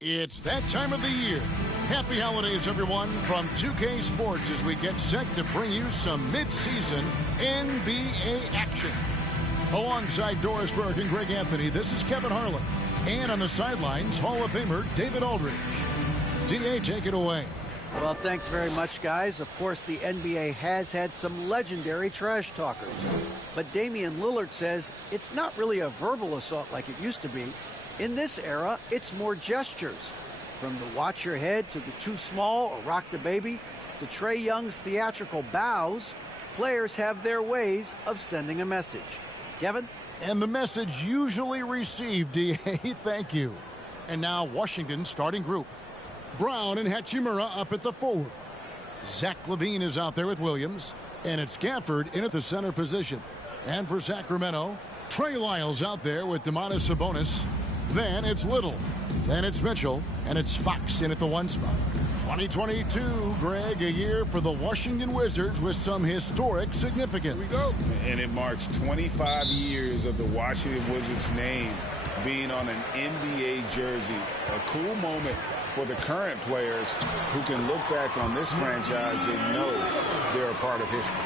It's that time of the year. Happy holidays, everyone, from 2K Sports as we get set to bring you some mid-season NBA action. Alongside Doris Burke and Greg Anthony, this is Kevin Harlan. And on the sidelines, Hall of Famer David Aldridge. D.A., take it away. Well, thanks very much, guys. Of course, the NBA has had some legendary trash talkers. But Damian Lillard says it's not really a verbal assault like it used to be. In this era, it's more gestures. From the watch your head to the too small or rock the baby to Trae Young's theatrical bows, players have their ways of sending a message. Kevin? And the message usually received, D.A. Thank you. And now Washington's starting group. Brown and Hachimura up at the forward. Zach LaVine is out there with Williams. And it's Gafford in at the center position. And for Sacramento, Trey Lyles out there with Domantas Sabonis. Then it's Little. Then it's Mitchell. And it's Fox in at the one spot. 2022, Greg, a year for the Washington Wizards with some historic significance. Here we go. And it marks 25 years of the Washington Wizards name being on an NBA jersey. A cool moment for the current players who can look back on this franchise and know they're a part of history.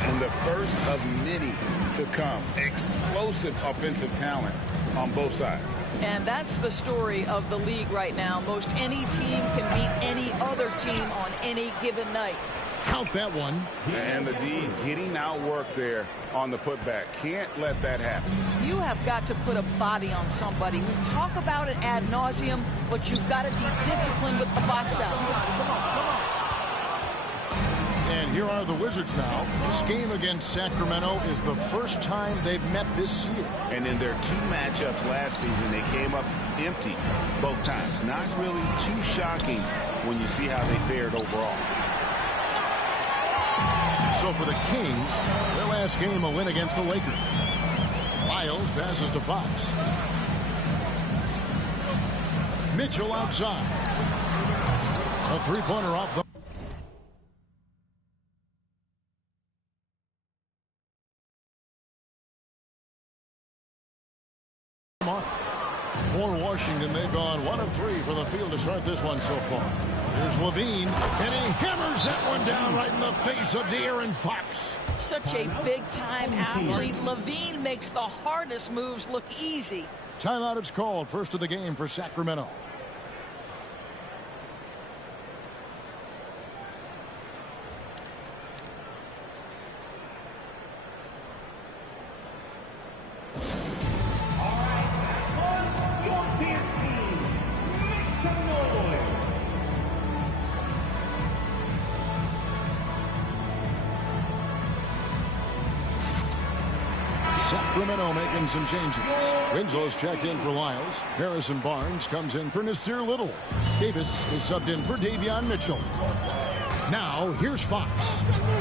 And the first of many to come. Explosive offensive talent on both sides. And that's the story of the league right now. Most any team can beat any other team on any given night. Count that one. And the D getting outworked there on the putback. Can't let that happen. You have got to put a body on somebody. We talk about it ad nauseum, but you've got to be disciplined with the box outs. And here are the Wizards now. This game against Sacramento is the first time they've met this year. And in their two matchups last season, they came up empty both times. Not really too shocking when you see how they fared overall. So for the Kings, their last game a win against the Lakers. Lyles passes to Fox. Mitchell outside. A three-pointer off the mark. For Washington, they've gone 1 of 3 for the field to start this one so far. Here's LaVine, and he hammers that one down right in the face of De'Aaron Fox. Such a big-time athlete. LaVine makes the hardest moves look easy. Timeout is called. First of the game for Sacramento. Sacramento making some changes. Winslow's checked in for Lyles. Harrison Barnes comes in for Nasir Little. Davis is subbed in for Davion Mitchell. Now, here's Fox.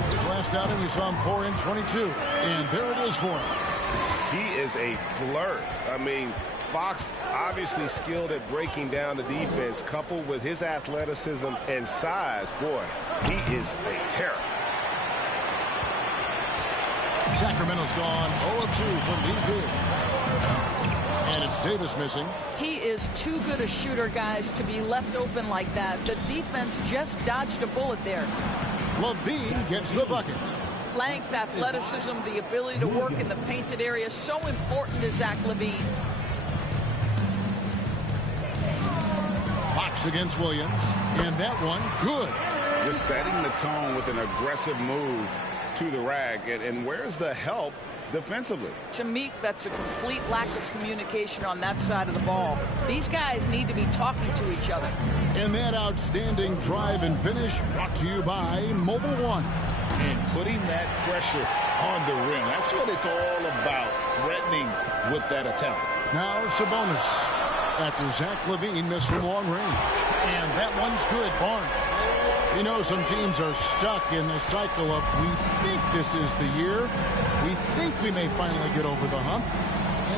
His last outing, we saw him pour in 22. And there it is for him. He is a blur. I mean, Fox obviously skilled at breaking down the defense, coupled with his athleticism and size. Boy, he is a terror. Sacramento's gone 0 of 2 from deep. And it's Davis missing. He is too good a shooter, guys, to be left open like that. The defense just dodged a bullet there. LaVine gets the bucket. Length, athleticism, the ability to work in the painted area, so important to Zach LaVine. Fox against Williams. And that one, good. Just setting the tone with an aggressive move to the rack. And where's the help defensively? To me, that's a complete lack of communication on that side of the ball. These guys need to be talking to each other. And that outstanding drive and finish brought to you by Mobile One. And putting that pressure on the rim. That's what it's all about, threatening with that attack. Now Sabonis after Zach LaVine missed from long range. And that one's good, Barnes. You know, some teams are stuck in the cycle of we think this is the year. We think we may finally get over the hump.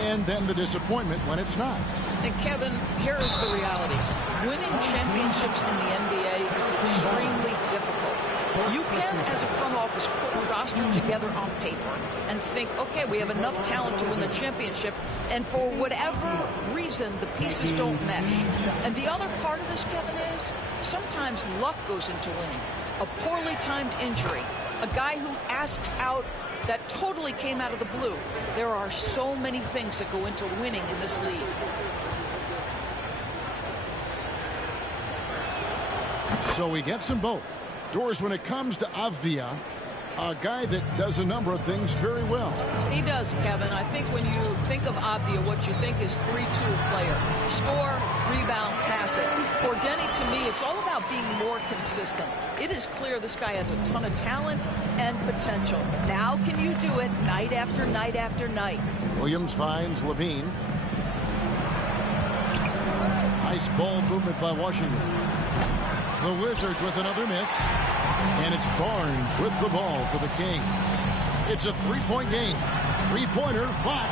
And then the disappointment when it's not. And Kevin, here is the reality. Winning championships in the NBA is extremely difficult. You can, as a front office, put a roster together on paper and think, okay, we have enough talent to win the championship, and for whatever reason, the pieces don't mesh. And the other part of this, Kevin, is sometimes luck goes into winning. A poorly timed injury, a guy who asks out that totally came out of the blue. There are so many things that go into winning in this league. So he gets them both. Doors, when it comes to Avdia, a guy that does a number of things very well. He does, Kevin. I think when you think of Avdia, what you think is 3-tool player. Score, rebound, pass it. For Denny, to me, it's all about being more consistent. It is clear this guy has a ton of talent and potential. Now can you do it night after night after night? Williams finds Levine. Nice ball movement by Washington. The Wizards with another miss. And it's Barnes with the ball for the Kings. It's a three-point game. Three-pointer, Fox.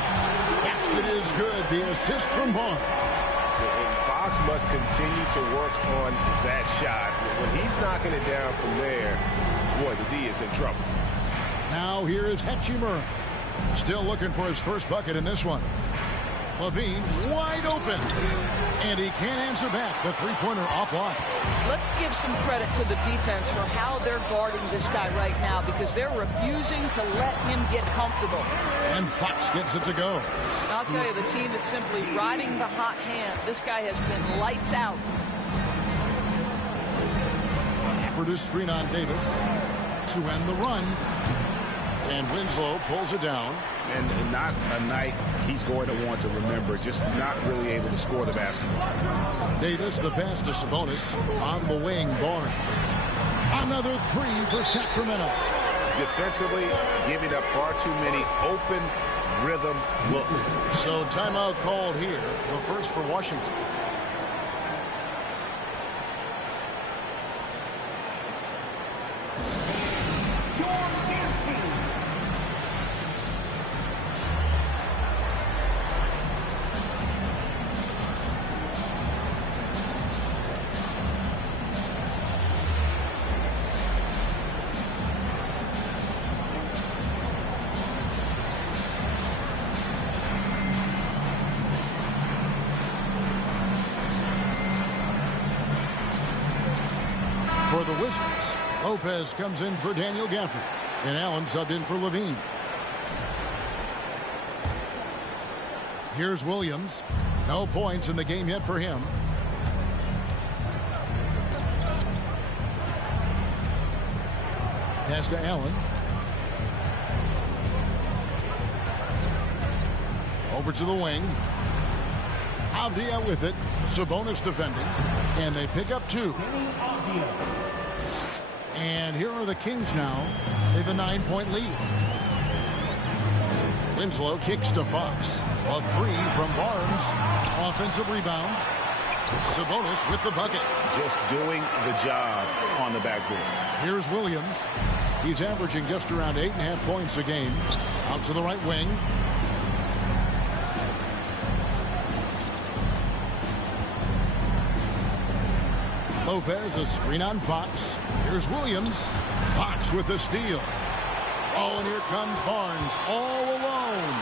Basket is good. The assist from Barnes. And Fox must continue to work on that shot. When he's knocking it down from there, boy, the D is in trouble. Now here is Hachimura. Still looking for his first bucket in this one. Levine wide open. And he can't answer back. The three-pointer offline. Let's give some credit to the defense for how they're guarding this guy right now, because they're refusing to let him get comfortable. And Fox gets it to go. I'll tell you, the team is simply riding the hot hand. This guy has been lights out. For the screen on Davis to end the run. And Winslow pulls it down. And not a night he's going to want to remember, just not really able to score the basketball. Davis, the pass to Sabonis. On the wing, Barnes. Another three for Sacramento. Defensively, giving up far too many open rhythm looks. So timeout called here. The first for Washington. For the Wizards, Lopez comes in for Daniel Gafford, and Allen subbed in for Levine. Here's Williams. No points in the game yet for him. Pass to Allen. Over to the wing. Avdia with it. Sabonis defending. And they pick up two. And here are the Kings now. They have a 9-point lead. Winslow kicks to Fox. A three from Barnes. Offensive rebound. Sabonis with the bucket. Just doing the job on the backboard. Here's Williams. He's averaging just around 8.5 points a game. Out to the right wing. Lopez, a screen on Fox. Here's Williams. Fox with the steal. Oh, and here comes Barnes all alone.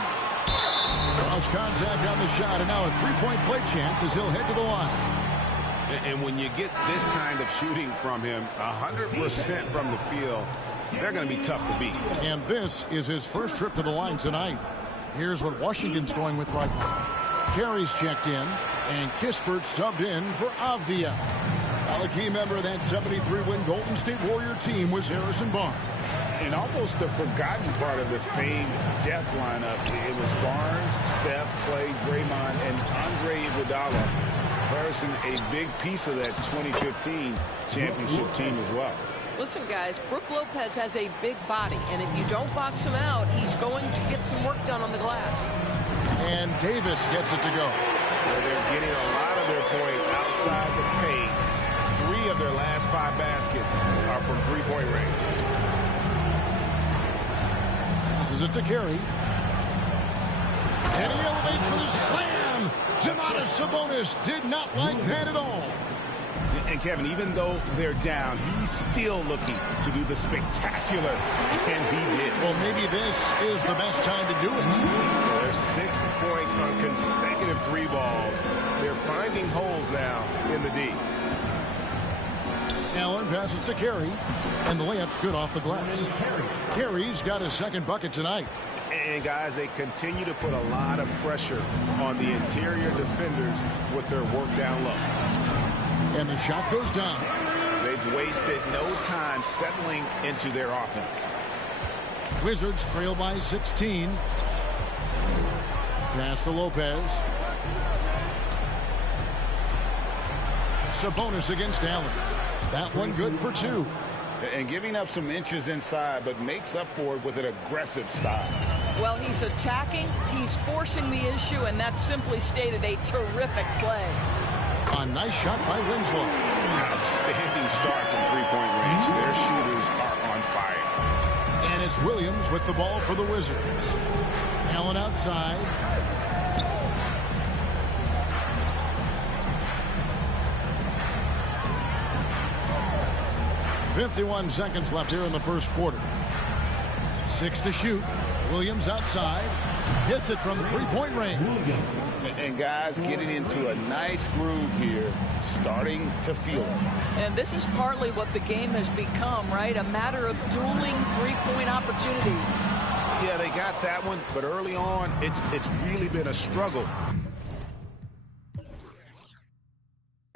Cross contact on the shot, and now a three-point play chance as he'll head to the line. And when you get this kind of shooting from him, 100% from the field, they're going to be tough to beat. And this is his first trip to the line tonight. Here's what Washington's going with right now. Carey's checked in, and Kispert subbed in for Avdia. A key member of that 73-win Golden State Warrior team was Harrison Barnes. And almost the forgotten part of the famed death lineup, it was Barnes, Steph, Clay, Draymond, and Andre Iguodala. Harrison, a big piece of that 2015 championship team as well. Listen, guys, Brook Lopez has a big body, and if you don't box him out, he's going to get some work done on the glass. And Davis gets it to go. Where they're getting a lot of their points outside the paint. 3 of their last 5 baskets are from three-point range. This is it to Carey. And he elevates for the slam. Domantas Sabonis did not like that at all. And Kevin, even though they're down, he's still looking to do the spectacular, and he did. Well, maybe this is the best time to do it. There's 6 points on consecutive 3 balls. They're finding holes now in the D. Allen passes to Carey, and the layup's good off the glass. Carey's got his second bucket tonight. And, guys, they continue to put a lot of pressure on the interior defenders with their work down low. And the shot goes down. They've wasted no time settling into their offense. Wizards trail by 16. Pass to Lopez. Sabonis against Allen. That one good for 2. And giving up some inches inside, but makes up for it with an aggressive style. Well, he's attacking, he's forcing the issue, and that simply stated a terrific play. A nice shot by Winslow. Outstanding start from three-point range. Their shooters are on fire. And it's Williams with the ball for the Wizards. Allen outside. .51 seconds left here in the first quarter. 6 to shoot. Williams outside. Hits it from three-point range. And guys getting into a nice groove here, starting to feel it. And this is partly what the game has become, right? A matter of dueling three-point opportunities. Yeah, they got that one, but early on, it's really been a struggle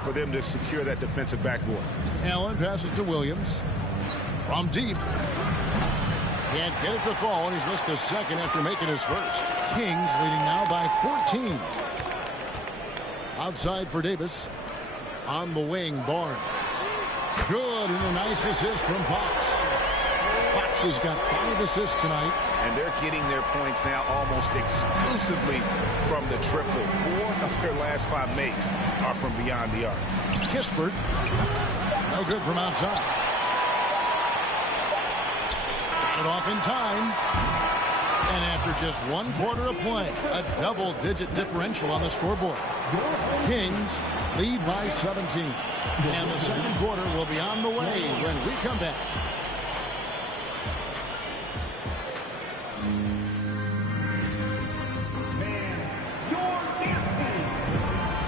for them to secure that defensive backboard. Allen passes to Williams. From deep. Can't get it to fall, and he's missed the second after making his first. Kings leading now by 14. Outside for Davis. On the wing, Barnes. Good, and a nice assist from Fox. Fox has got 5 assists tonight. And they're getting their points now almost exclusively from the triple. 4 of their last 5 makes are from beyond the arc. Kispert. No good from outside. Got it off in time. And after just 1 quarter of play, a double-digit differential on the scoreboard. Kings lead by 17. And the second quarter will be on the way when we come back.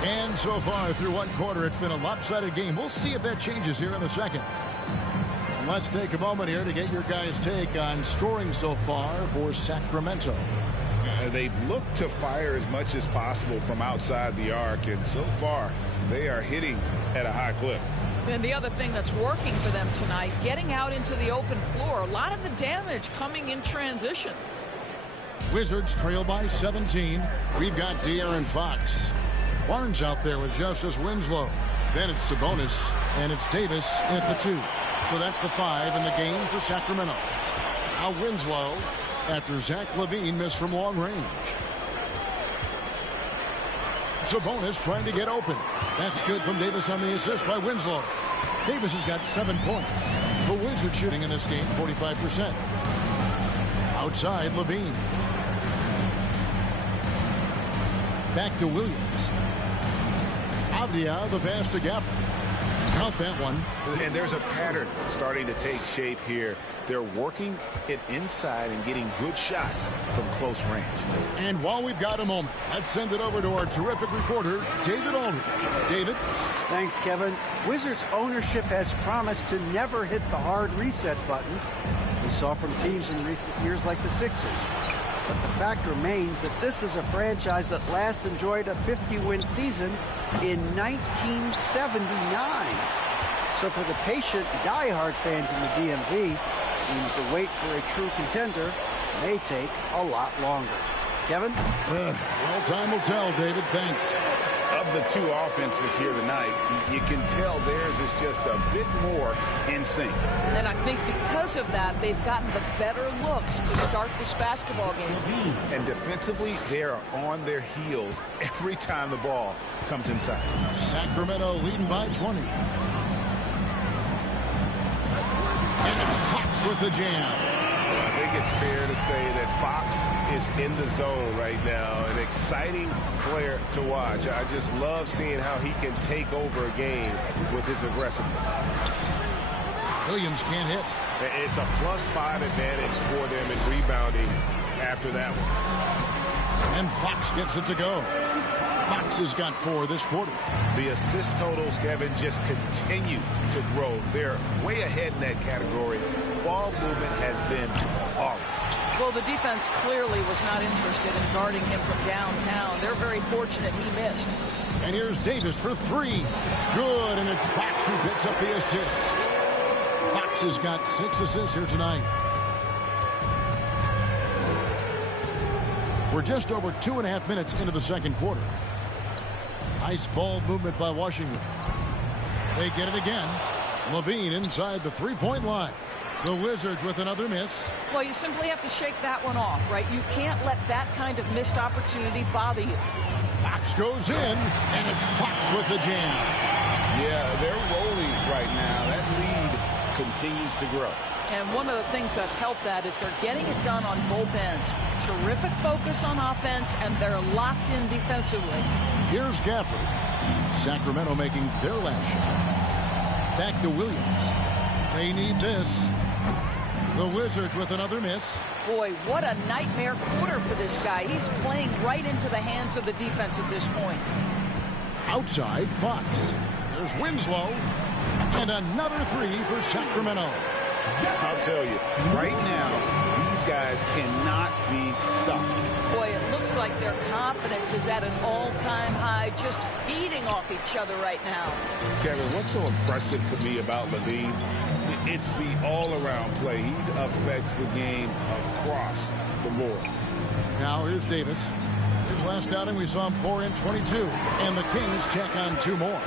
And so far through 1 quarter, it's been a lopsided game. We'll see if that changes here in the second. And let's take a moment here to get your guys' take on scoring so far for Sacramento. They've looked to fire as much as possible from outside the arc, and so far they are hitting at a high clip. And the other thing that's working for them tonight, getting out into the open floor, a lot of the damage coming in transition. Wizards trail by 17. We've got De'Aaron Fox. Barnes out there with Justice Winslow. Then it's Sabonis, and it's Davis at the 2. So that's the 5 in the game for Sacramento. Now Winslow after Zach LaVine missed from long range. Sabonis trying to get open. That's good from Davis on the assist by Winslow. Davis has got 7 points. The Wizards shooting in this game 45%. Outside LaVine. Back to Williams. Avdia, the pass to Gafford. Count that one. And there's a pattern starting to take shape here. They're working it inside and getting good shots from close range. And while we've got a moment, let's send it over to our terrific reporter, David Aldridge. David? Thanks, Kevin. Wizards ownership has promised to never hit the hard reset button we saw from teams in recent years like the Sixers. But the fact remains that this is a franchise that last enjoyed a 50-win season in 1979. So for the patient, diehard fans in the DMV, seems the wait for a true contender may take a lot longer. Kevin? Well, time will tell, David. Thanks. Of the 2 offenses here tonight, you can tell theirs is just a bit more in sync. And I think because of that, they've gotten the better looks to start this basketball game. And defensively, they are on their heels every time the ball comes inside. Sacramento leading by 20. And it's Fox with the jam. I think think it's fair to say that Fox is in the zone right now. An exciting player to watch. I just love seeing how he can take over a game with his aggressiveness. Williams can't hit. It's a +5 advantage for them in rebounding after that one. And Fox gets it to go. Fox has got 4 this quarter. The assist totals, Kevin, just continue to grow. They're way ahead in that category. Ball movement has been flawless. Well, the defense clearly was not interested in guarding him from downtown. They're very fortunate he missed. And here's Davis for 3. Good, and it's Fox who picks up the assist. Fox has got 6 assists here tonight. We're just over 2.5 minutes into the second quarter. Nice ball movement by Washington. They get it again. Levine inside the three-point line. The Wizards with another miss. Well, you simply have to shake that one off, right? You can't let that kind of missed opportunity bother you. Fox goes in, and it's Fox with the jam. Yeah, they're rolling right now. That lead continues to grow. And one of the things that's helped that is they're getting it done on both ends. Terrific focus on offense, and they're locked in defensively. Here's Gafford. Sacramento making their last shot. Back to Williams. They need this. The Wizards with another miss. Boy, what a nightmare quarter for this guy. He's playing right into the hands of the defense at this point. Outside, Fox. There's Winslow. And another 3 for Sacramento. I'll tell you, right now, these guys cannot be stopped. Boy, it looks like their confidence is at an all-time high, just feeding off each other right now. Kevin, what's so impressive to me about Levine? It's the all-around play. He affects the game across the board. Now here's Davis. His last outing, we saw him pour in 22. And the Kings check on 2 more.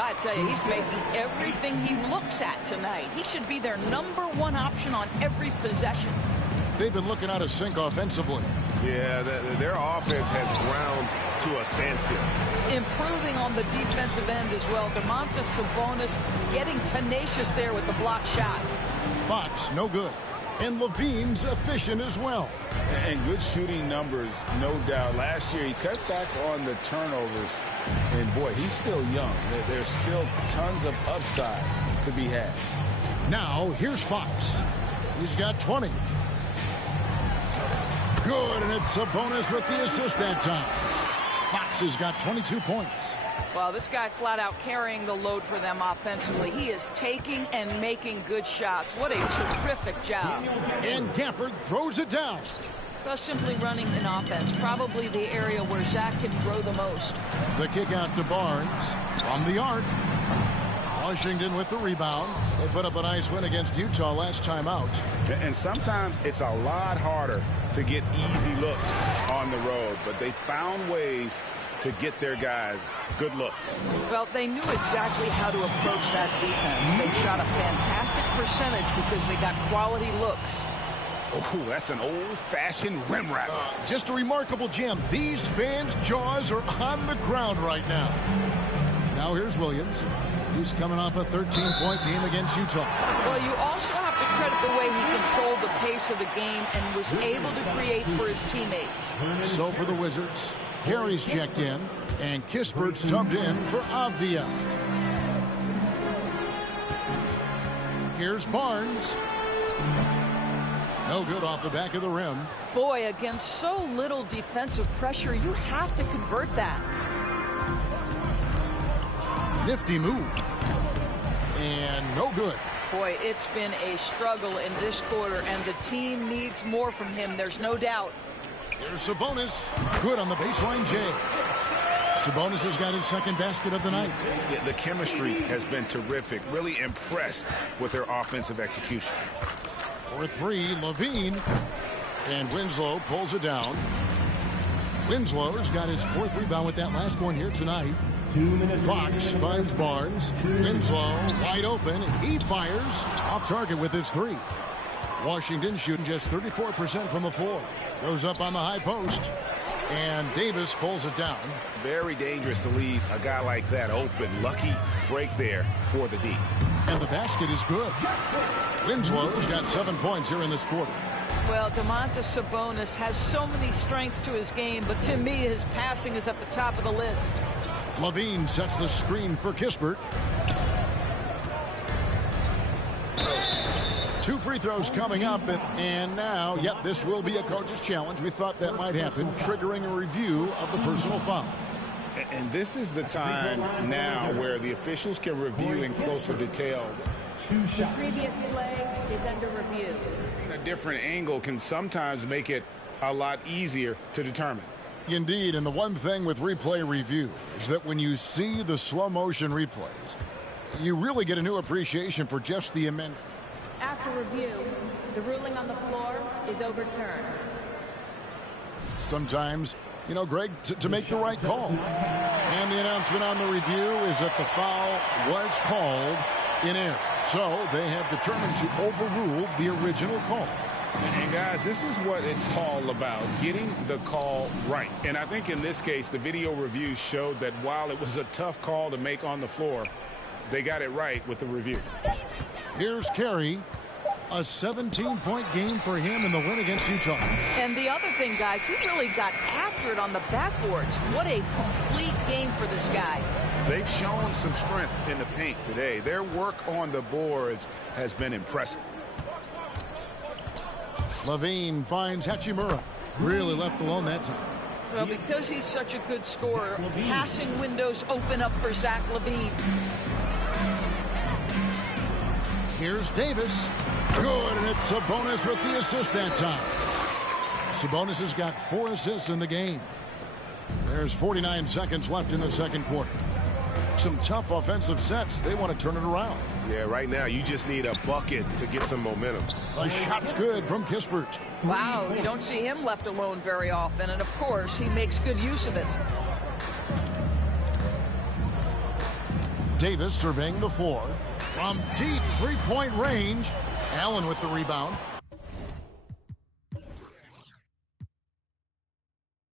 I tell you, he's making everything he looks at tonight. He should be their #1 option on every possession. They've been looking out of sync offensively. Yeah, their offense has ground to a standstill. Improving on the defensive end as well. Domantas Sabonis getting tenacious there with the block shot. Fox, no good. And Levine's efficient as well. And good shooting numbers, no doubt. Last year, he cut back on the turnovers. And, boy, he's still young. There's still tons of upside to be had. Now, here's Fox. He's got 20. Good, and it's Sabonis with the assist that time. Fox has got 22 points. Well, this guy flat out carrying the load for them offensively. He is taking and making good shots. What a terrific job. And Gafford throws it down. Well, simply running an offense, probably the area where Zach can grow the most. The kick out to Barnes from the arc. Washington with the rebound. They put up a nice win against Utah last time out. And sometimes it's a lot harder to get easy looks on the road, but they found ways to get their guys good looks. Well, they knew exactly how to approach that defense. They shot a fantastic percentage because they got quality looks. Oh, that's an old-fashioned rim wrap. Just a remarkable jam. These fans' jaws are on the ground right now. Now here's Williams. He's coming off a 13-point game against Utah. Well, you also have to credit the way he controlled the pace of the game and was able to create for his teammates. So for the Wizards, Carey's checked in. And Kispert subbed in for Avdia. Here's Barnes. No good off the back of the rim. Boy, against so little defensive pressure, you have to convert that. Nifty move. And no good. Boy, it's been a struggle in this quarter, and the team needs more from him. There's no doubt. Here's Sabonis. Good on the baseline, Jay. Sabonis has got his second basket of the night. Yeah, the chemistry has been terrific. Really impressed with their offensive execution. For three, Levine. And Winslow pulls it down. Winslow's got his fourth rebound with that last one here tonight. Fox finds Barnes. Winslow wide open. He fires off target with his three. Washington shooting just 34% from the floor. Goes up on the high post. And Davis pulls it down. Very dangerous to leave a guy like that open. Lucky break there for the D. And the basket is good. Winslow's got 7 points here in this quarter. Well, Domantas Sabonis has so many strengths to his game, but to me, his passing is at the top of the list. Levine sets the screen for Kispert. 2 free throws coming up, and now, yep, this will be a coach's challenge. We thought that might happen, triggering a review of the personal foul. And this is the time now where the officials can review in closer detail. The previous play is under review. A different angle can sometimes make it a lot easier to determine. Indeed, and the one thing with replay review is that when you see the slow motion replays, you really get a new appreciation for just the immense. After review, the ruling on the floor is overturned. Sometimes, you know, Greg, to make the right call. And the announcement on the review is that the foul was called in error. So they have determined to overrule the original call. And guys, this is what it's all about, getting the call right. And I think in this case, the video review showed that while it was a tough call to make on the floor, they got it right with the review. Here's Carey. A 17-point game for him in the win against Utah. And the other thing, guys, he really got after it on the backboards. What a complete game for this guy. They've shown some strength in the paint today. Their work on the boards has been impressive. Levine finds Hachimura. Really left alone that time. Well, because he's such a good scorer, passing windows open up for Zach LaVine. Here's Davis. Good, and it's Sabonis with the assist that time. Sabonis has got 4 assists in the game. There's 49 seconds left in the second quarter. Some tough offensive sets. They want to turn it around. Yeah, right now you just need a bucket to get some momentum. The shot's good from Kispert. Wow, you don't see him left alone very often, and of course, he makes good use of it. Davis surveying the floor. From deep three-point range. Allen with the rebound.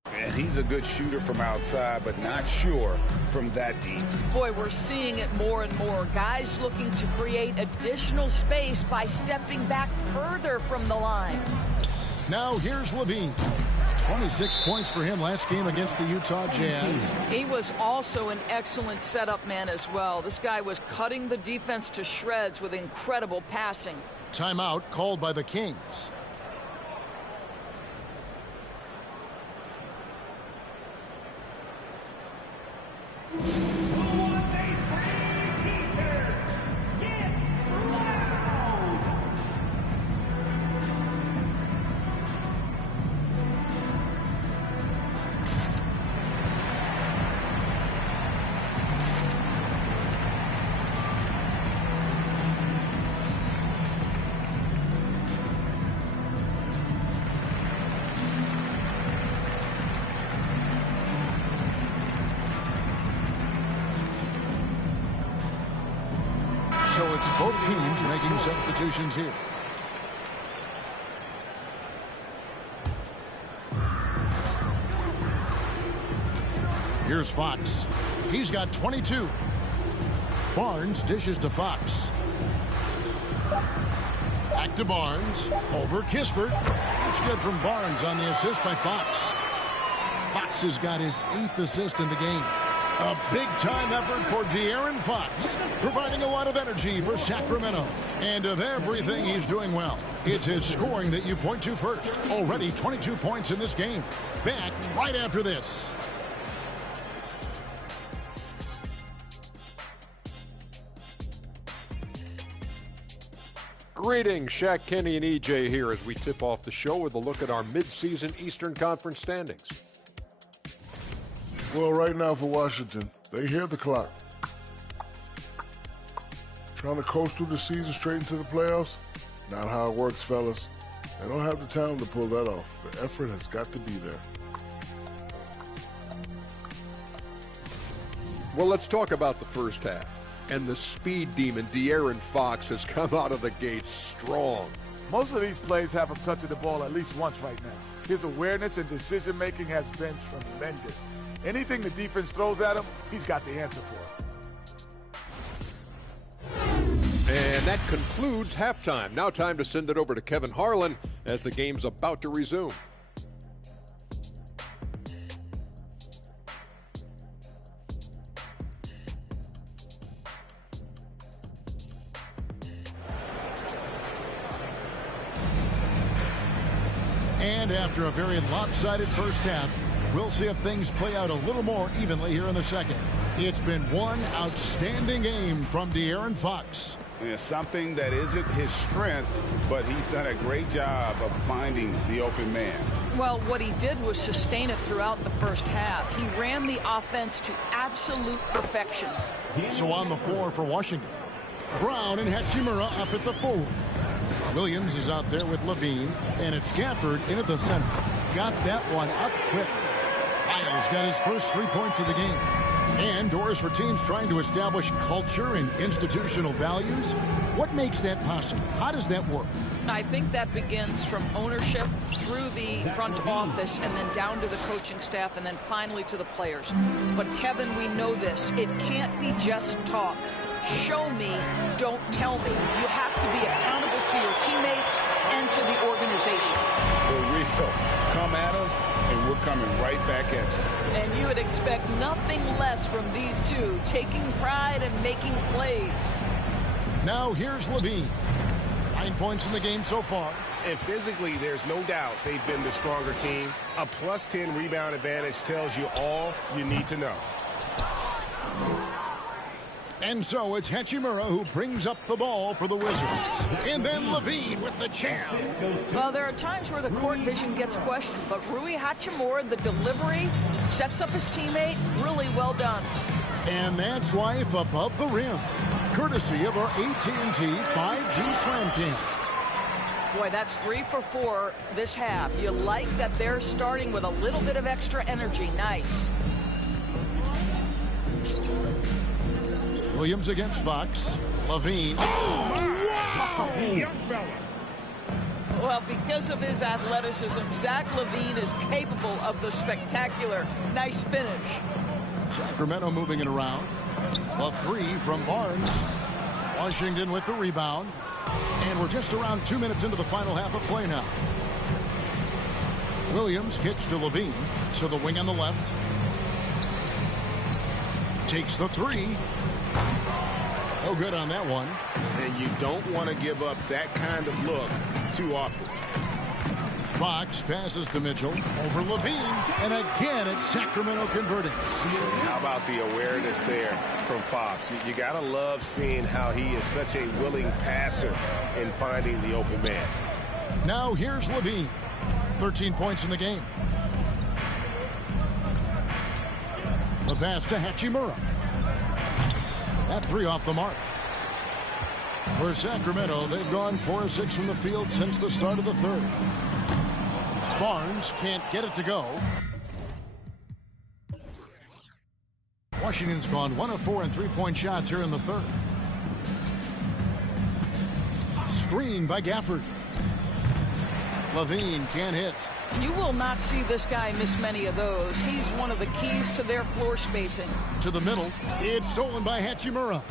And he's a good shooter from outside, but not sure from that deep. Boy, we're seeing it more and more. Guys looking to create additional space by stepping back further from the line. Now here's Levine. 26 points for him last game against the Utah Jazz. He was also an excellent setup man as well. This guy was cutting the defense to shreds with incredible passing. Timeout called by the Kings. So it's both teams making substitutions here. Here's Fox. He's got 22. Barnes dishes to Fox. Back to Barnes. Over Kispert. It's good from Barnes on the assist by Fox. Fox Fox has got his 8th assist in the game. A big-time effort for De'Aaron Fox, providing a lot of energy for Sacramento. And of everything he's doing well, it's his scoring that you point to first. Already 22 points in this game. Back right after this. Greetings, Shaq, Kenny, and EJ here as we tip off the show with a look at our midseason Eastern Conference standings. Well, right now for Washington, they hear the clock. Trying to coast through the season straight into the playoffs? Not how it works, fellas. They don't have the talent to pull that off. The effort has got to be there. Well, let's talk about the first half. And the speed demon De'Aaron Fox has come out of the gate strong. Most of these plays have him touching the ball at least once right now. His awareness and decision-making has been tremendous. Anything the defense throws at him, he's got the answer for it. And that concludes halftime. Now time to send it over to Kevin Harlan as the game's about to resume. And after a very lopsided first half, we'll see if things play out a little more evenly here in the second. It's been one outstanding game from De'Aaron Fox. And it's something that isn't his strength, but he's done a great job of finding the open man. Well, what he did was sustain it throughout the first half. He ran the offense to absolute perfection. So on the floor for Washington, Brown and Hachimura up at the forward. Williams is out there with Levine, and it's Gafford in at the center. Got that one up quick. Miles got his first 3 points of the game. And doors for teams trying to establish culture and institutional values. What makes that possible? How does that work? I think that begins from ownership through the front office and then down to the coaching staff and then finally to the players. But Kevin, we know this. It can't be just talk. Show me, don't tell me. You have to be accountable to your teammates and to the organization. For real. Come at us, and we're coming right back at you. And you would expect nothing less from these two, taking pride and making plays. Now here's Levine. 9 points in the game so far. And physically, there's no doubt they've been the stronger team. A plus 10 rebound advantage tells you all you need to know. And so it's Hachimura who brings up the ball for the Wizards. And then Levine with the jam. Well, there are times where the court vision gets questioned, but Rui Hachimura, the delivery, sets up his teammate. Really well done. And that's life above the rim, courtesy of our AT&T 5G Slam King. Boy, that's 3 for 4 this half. You like that they're starting with a little bit of extra energy. Nice. Williams against Fox. Levine. Oh, wow! Young fella. Well, because of his athleticism, Zach LaVine is capable of the spectacular. Nice finish. Sacramento moving it around. A 3 from Barnes. Washington with the rebound. And we're just around 2 minutes into the final half of play now. Williams kicks to Levine. To the wing on the left. Takes the 3. No good on that one. And you don't want to give up that kind of look too often. Fox passes to Mitchell over Levine, and again it's Sacramento converting. How about the awareness there from Fox? You got to love seeing how he is such a willing passer in finding the open man. Now here's Levine. 13 points in the game. The pass to Hachimura. That 3 off the mark. For Sacramento, they've gone 4 of 6 from the field since the start of the third. Barnes can't get it to go. Washington's gone 1 of 4 in 3-point shots here in the third. Screen by Gafford. Levine can't hit. You will not see this guy miss many of those. He's one of the keys to their floor spacing. To the middle. It's stolen by Hachimura.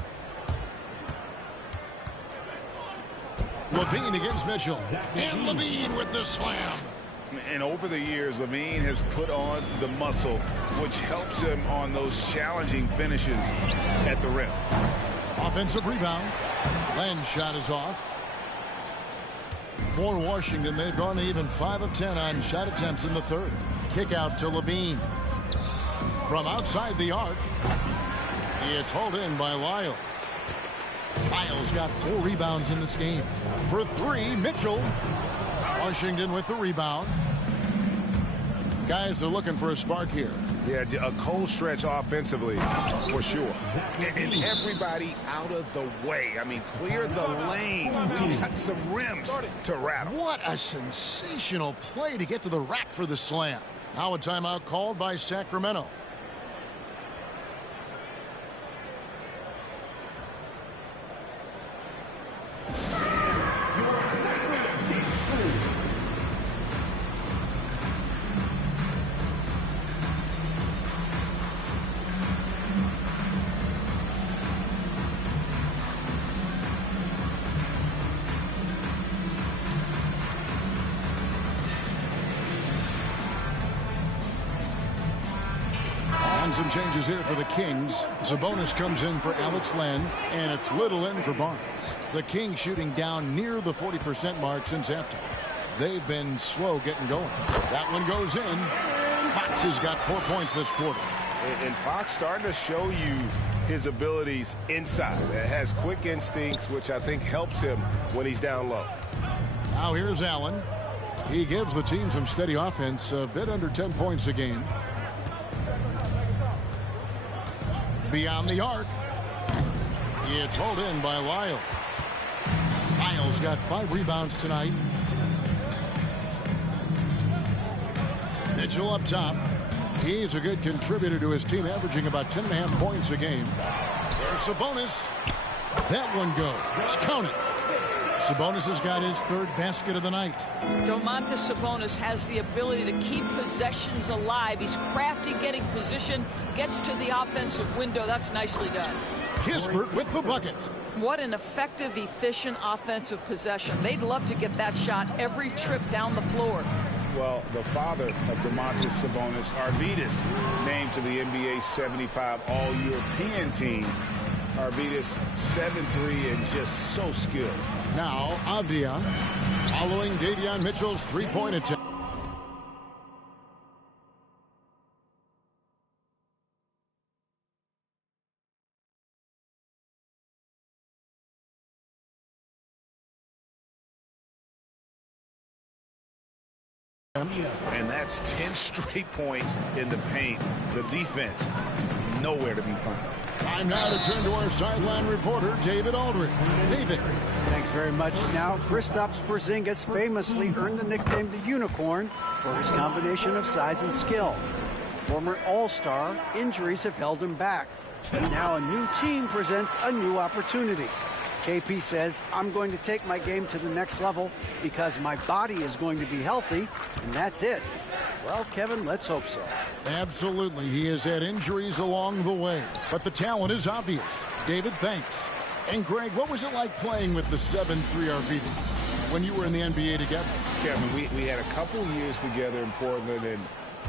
Levine against Mitchell. And Levine with the slam. And over the years, Levine has put on the muscle, which helps him on those challenging finishes at the rim. Offensive rebound. Len's shot is off. For Washington, they've gone even 5 of 10 on shot attempts in the third. Kick out to Levine. From outside the arc, it's hauled in by Lyles. Lyles got 4 rebounds in this game. For 3, Mitchell. Washington with the rebound. Guys are looking for a spark here. Yeah, a cold stretch offensively, for sure. And everybody out of the way. I mean, clear the lane. We got some rims to rattle. What a sensational play to get to the rack for the slam. Now a timeout called by Sacramento. Some changes here for the Kings. Sabonis comes in for Alex Len, and it's Little in for Barnes. The Kings shooting down near the 40% mark since halftime. They've been slow getting going. That one goes in. Fox has got 4 points this quarter. And Fox starting to show you his abilities inside. It has quick instincts, which I think helps him when he's down low. Now here's Allen. He gives the team some steady offense, a bit under 10 points a game. Beyond the arc. It's hauled in by Lyles. Lyles got 5 rebounds tonight. Mitchell up top. He's a good contributor to his team, averaging about 10.5 points a game. There's Sabonis. That one goes. Count it. Sabonis has got his 3rd basket of the night. Domantas Sabonis has the ability to keep possessions alive. He's crafty getting position, gets to the offensive window. That's nicely done. Kispert with the bucket. What an effective, efficient offensive possession. They'd love to get that shot every trip down the floor. Well, the father of Domantas Sabonis, Arvydas, named to the NBA 75 All-European team. Arvydas 7'3" and just so skilled. Now Avdia following Davion Mitchell's 3-point attempt. And that's 10 straight points in the paint. The defense, nowhere to be found. Time now to turn to our sideline reporter, David Aldridge. David. Thanks very much. Now, Kristaps Porzingis famously earned the nickname the Unicorn for his combination of size and skill. Former All-Star, injuries have held him back. But now a new team presents a new opportunity. KP says, I'm going to take my game to the next level because my body is going to be healthy, and that's it. Well, Kevin, let's hope so. Absolutely. He has had injuries along the way, but the talent is obvious. David, thanks. And Greg, what was it like playing with the 7'3" Arvydas when you were in the NBA together? Kevin, we had a couple years together in Portland, and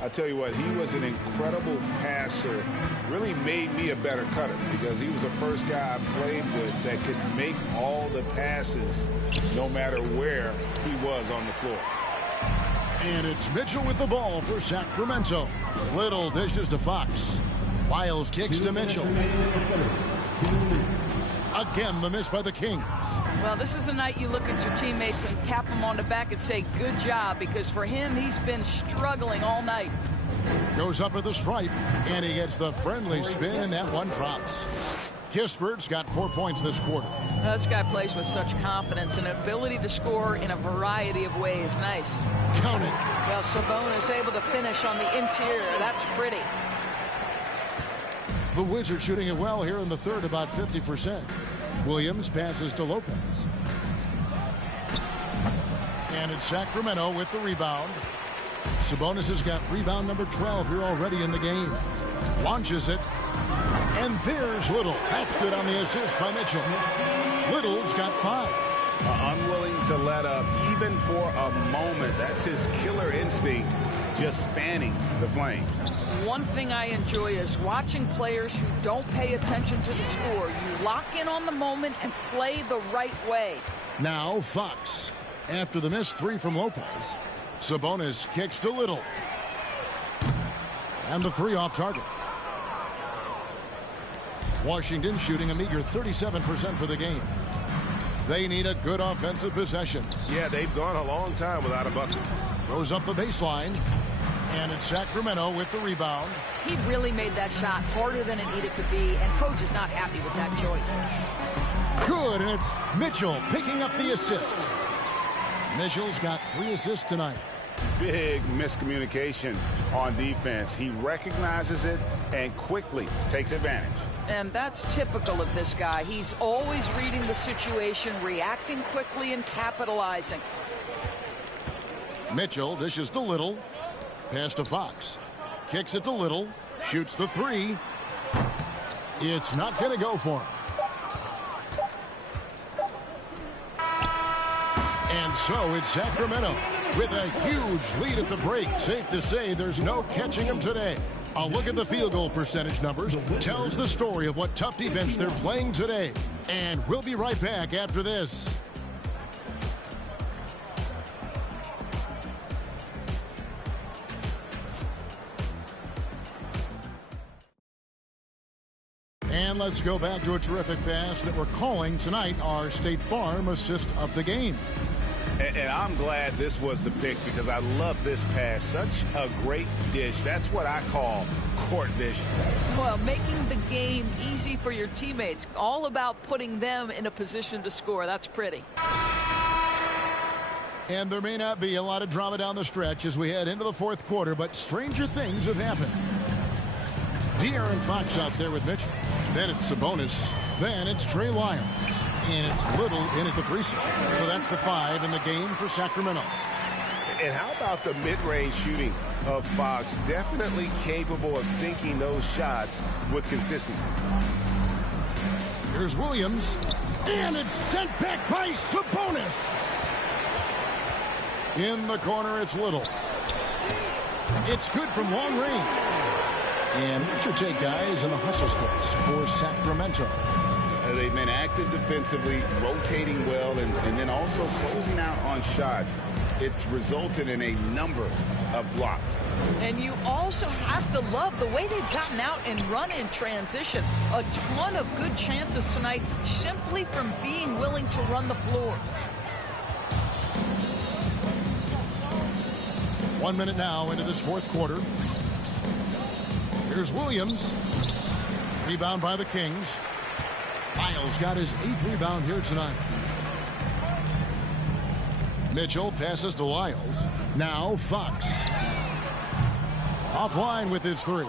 I tell you what, he was an incredible passer. Really made me a better cutter because he was the first guy I played with that could make all the passes no matter where he was on the floor. And it's Mitchell with the ball for Sacramento. Little dishes to Fox. Lyles kicks to Mitchell. Again, the miss by the Kings. Well, this is the night you look at your teammates and tap them on the back and say, good job, because for him, he's been struggling all night. Goes up at the stripe, and he gets the friendly spin, and that one drops. Kispert's got 4 points this quarter. Now, this guy plays with such confidence and ability to score in a variety of ways. Nice. Count it. Well, Sabonis able to finish on the interior. That's pretty. The Wizards shooting it well here in the third, about 50%. Williams passes to Lopez. And it's Sacramento with the rebound. Sabonis has got rebound number 12 here already in the game. Launches it. And there's Little. That's good on the assist by Mitchell. Little's got 5. Unwilling to let up even for a moment. That's his killer instinct, just fanning the flames. One thing I enjoy is watching players who don't pay attention to the score. You lock in on the moment and play the right way. Now Fox. After the missed three from Lopez, Sabonis kicks to Little. And the three off target. Washington shooting a meager 37% for the game. They need a good offensive possession. Yeah, they've gone a long time without a bucket. Goes up the baseline. And it's Sacramento with the rebound. He really made that shot harder than it needed to be, and coach is not happy with that choice. Good, and it's Mitchell picking up the assist. Mitchell's got 3 assists tonight. Big miscommunication on defense. He recognizes it and quickly takes advantage. And that's typical of this guy. He's always reading the situation, reacting quickly, and capitalizing. Mitchell dishes to Little. Pass to Fox. Kicks it to Little. Shoots the three. It's not going to go for him. And so it's Sacramento with a huge lead at the break. Safe to say there's no catching them today. A look at the field goal percentage numbers tells the story of what tough defense they're playing today. And we'll be right back after this. And let's go back to a terrific pass that we're calling tonight our State Farm assist of the game. And I'm glad this was the pick because I love this pass. Such a great dish. That's what I call court vision. Well, making the game easy for your teammates. All about putting them in a position to score. That's pretty. And there may not be a lot of drama down the stretch as we head into the fourth quarter, but stranger things have happened. De'Aaron Fox out there with Mitchell. Then it's Sabonis. Then it's Trey Lyles. And it's Little in at the free throw. So that's the 5 in the game for Sacramento. And how about the mid-range shooting of Fox? Definitely capable of sinking those shots with consistency. Here's Williams. And it's sent back by Sabonis. In the corner, it's Little. It's good from long range. And what's your take, guys, on the hustle sticks for Sacramento? They've been active defensively, rotating well, and then also closing out on shots. It's resulted in a number of blocks. And you also have to love the way they've gotten out and run in transition. A ton of good chances tonight simply from being willing to run the floor. 1 minute now into this fourth quarter. Here's Williams. Rebound by the Kings. Lyles got his 8th rebound here tonight. Mitchell passes to Lyles. Now Fox. Offline with his 3.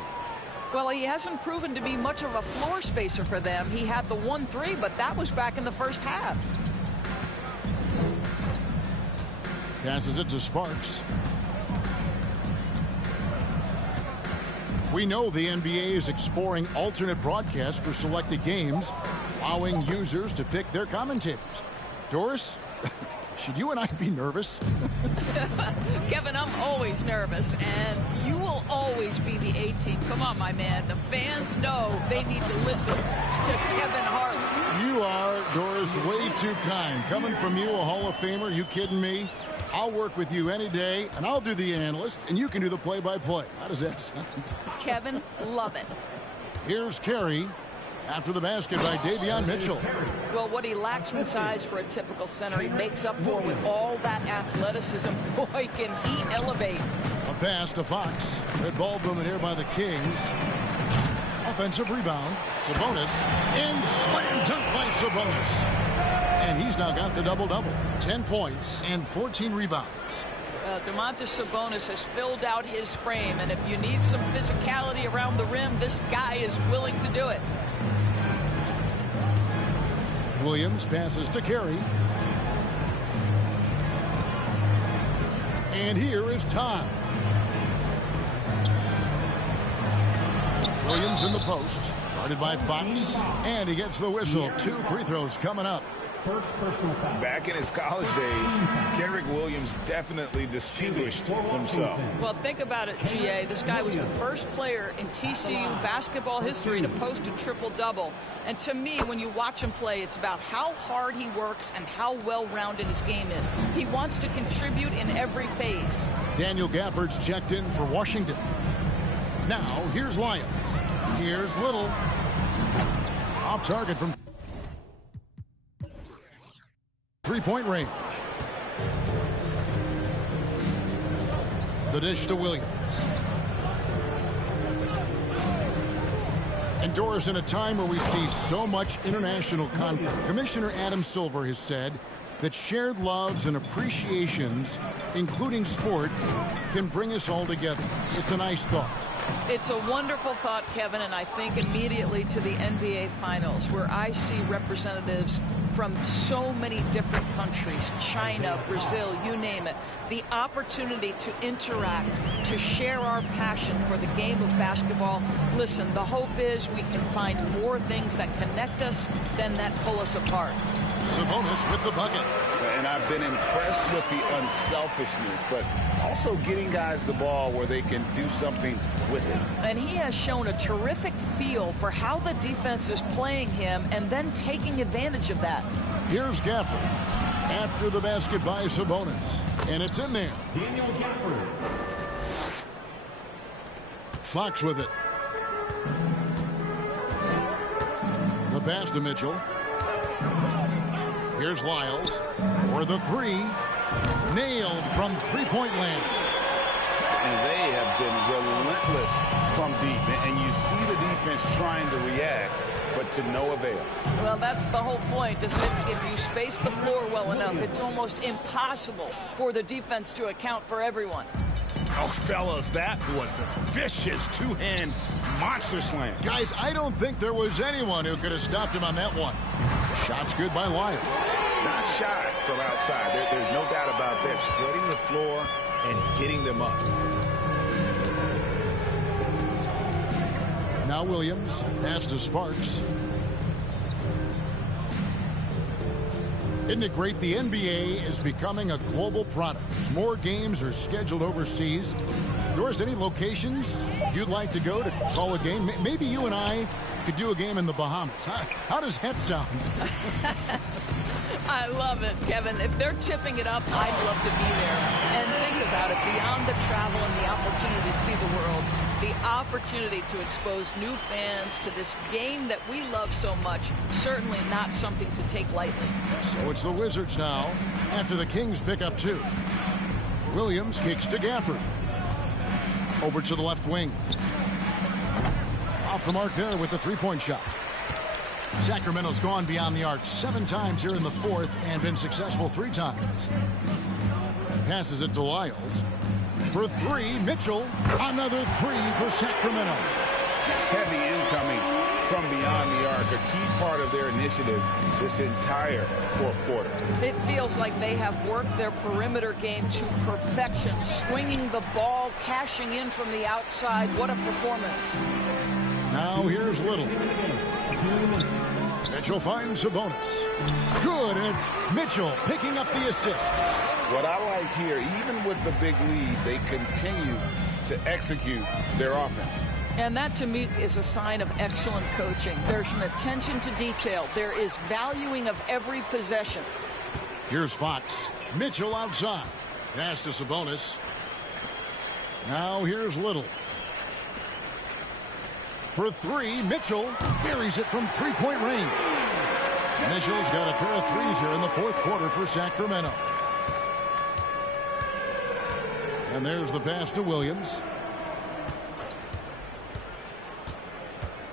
Well, he hasn't proven to be much of a floor spacer for them. He had the 1-3, but that was back in the first half. Passes it to Sparks. We know the NBA is exploring alternate broadcasts for selected games, allowing users to pick their commentators. Doris, should you and I be nervous? Kevin, I'm always nervous, and you will always be the A-team. Come on, my man. The fans know they need to listen to Kevin Harlan. You are, Doris, way too kind. Coming from you, a Hall of Famer, you kidding me? I'll work with you any day, and I'll do the analyst, and you can do the play-by-play. How does that sound? Kevin, love it. Here's Carey after the basket by Davion Mitchell. Well, what he lacks in size for a typical center, he makes up for with all that athleticism. Boy, can he elevate. A pass to Fox. Good ball movement here by the Kings. Offensive rebound. Sabonis. And slam dunk by Sabonis. And he's now got the double-double. 10 points and 14 rebounds. Domantas Sabonis has filled out his frame, and if you need some physicality around the rim, this guy is willing to do it. Williams passes to Carey. And here is Todd. Williams in the post, guarded by Fox, and he gets the whistle. 2 free throws coming up. First personal foul. Back in his college days, Kenrich Williams definitely distinguished himself. Well, think about it, GA. This guy was the first player in TCU basketball history to post a triple-double. And to me, when you watch him play, it's about how hard he works and how well-rounded his game is. He wants to contribute in every phase. Daniel Gafford's checked in for Washington. Now, here's Lyons. Here's Little. Off target from three-point range. The dish to Williams. Indoors in a time where we see so much international conflict, Commissioner Adam Silver has said that shared loves and appreciations, including sport, can bring us all together. It's a nice thought. It's a wonderful thought, Kevin, and I think immediately to the NBA Finals, where I see representatives from so many different countries, China, Brazil, you name it, the opportunity to interact, to share our passion for the game of basketball. Listen, the hope is we can find more things that connect us than that pull us apart. Sabonis with the bucket. And I've been impressed with the unselfishness, but also getting guys the ball where they can do something with it. And he has shown a terrific feel for how the defense is playing him and then taking advantage of that. Here's Gafford after the basket by Sabonis. And it's in there. Daniel Gafford. Fox with it. The pass to Mitchell. Here's Lyles for the three. Nailed from three-point land. And they have been relentless from deep. And you see the defense trying to react, but to no avail. Well, that's the whole point, isn't it? If you space the floor well enough, it's almost impossible for the defense to account for everyone. Oh, fellas, that was a vicious two-hand monster slam. Guys, I don't think there was anyone who could have stopped him on that one. Shot's good by Lyles. Not shot from outside. There's no doubt about that. Spreading the floor and getting them up. Now Williams, pass to Sparks. Isn't it great? The NBA is becoming a global product. More games are scheduled overseas. Doris, any locations you'd like to go to call a game? Maybe you and I could do a game in the Bahamas. How does that sound? I love it, Kevin. If they're tipping it up, I'd love to be there. And think about it, beyond the travel and the opportunity to see the world, the opportunity to expose new fans to this game that we love so much, certainly not something to take lightly. So it's the Wizards now, after the Kings pick up two. Williams kicks to Gafford. Over to the left wing. Off the mark there with the three-point shot. Sacramento's gone beyond the arc 7 times here in the fourth and been successful 3 times. Passes it to Lyles. For 3, Mitchell. Another 3 for Sacramento. Heavy incoming from beyond the arc, a key part of their initiative this entire fourth quarter. It feels like they have worked their perimeter game to perfection, swinging the ball, cashing in from the outside. What a performance. Now here's Little. Mitchell finds Sabonis. Good, and it's Mitchell picking up the assist. What I like here, even with the big lead, they continue to execute their offense. And that, to me, is a sign of excellent coaching. There's an attention to detail. There is valuing of every possession. Here's Fox. Mitchell outside. Pass to Sabonis. Now here's Little. For 3, Mitchell buries it from three-point range. Mitchell's got a pair of threes here in the fourth quarter for Sacramento. And there's the pass to Williams.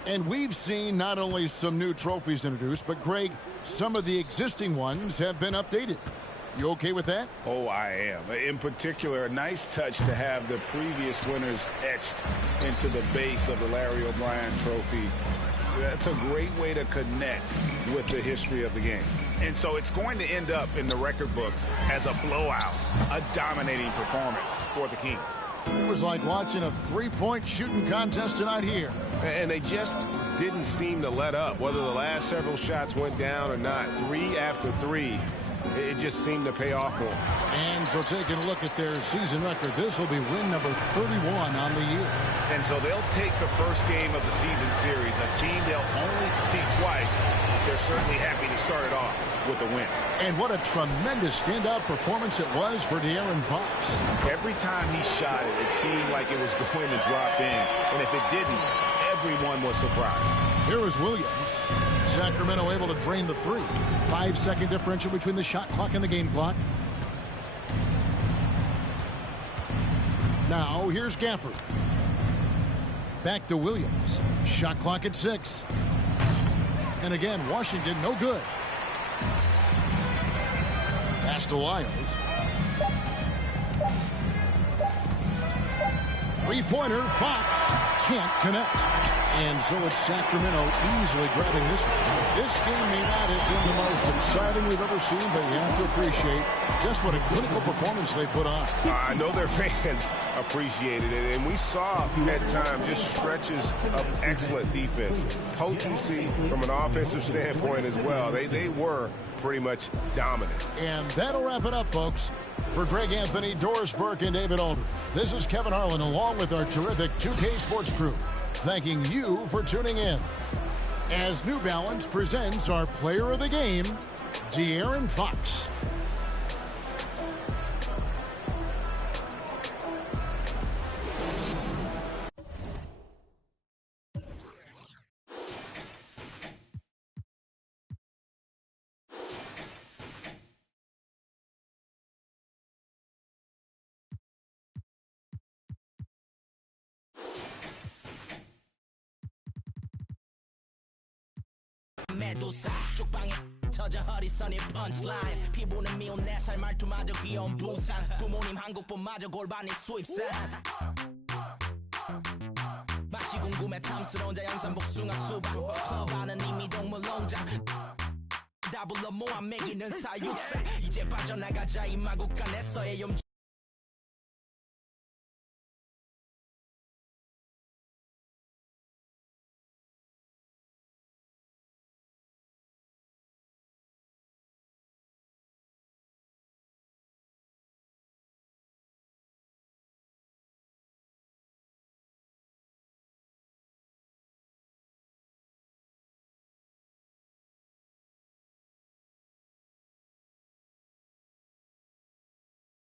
And we've seen not only some new trophies introduced, but Greg, some of the existing ones have been updated. You okay with that? Oh, I am. In particular, a nice touch to have the previous winners etched into the base of the Larry O'Brien trophy. That's a great way to connect with the history of the game. And so it's going to end up in the record books as a blowout, a dominating performance for the Kings. It was like watching a three-point shooting contest tonight here. And they just didn't seem to let up. Whether the last several shots went down or not, 3 after 3, it just seemed to pay off for them. And so taking a look at their season record, this will be win number 31 on the year. And so they'll take the first game of the season series, a team they'll only see twice. They're certainly happy to start it off with a win. And what a tremendous standout performance it was for De'Aaron Fox. Every time he shot it, it seemed like it was going to drop in. And if it didn't, everyone was surprised. Here is Williams. Sacramento able to drain the 3. 5-second differential between the shot clock and the game clock. Now here's Gafford. Back to Williams. Shot clock at 6. And again, Washington no good. Pass to Lyles. Three-pointer, Fox can't connect. And so it's Sacramento easily grabbing this one. This game may not have been the most exciting we've ever seen, but you have to appreciate just what a clinical performance they put on. I know their fans appreciated it, and we saw at times just stretches of excellent defense. Potency from an offensive standpoint as well. They were pretty much dominant. And that'll wrap it up, folks. For Greg Anthony, Doris Burke, and David Aldridge, this is Kevin Harlan along with our terrific 2K Sports crew, thanking you for tuning in. As New Balance presents our player of the game, De'Aaron Fox. 메두사 쪽방에 터져 허리선이 펀치라인 피부는 미운 4살 말투마저 귀여운 부산 부모님 한국분마저 골반이 수입산 맛이 궁금해 탐스러운 자연산 복숭아 수박 클럽 안은 이미 동물 농장 다 불러 모아 먹이는 사육사 이제 빠져나가자 이 마구간에서의 염주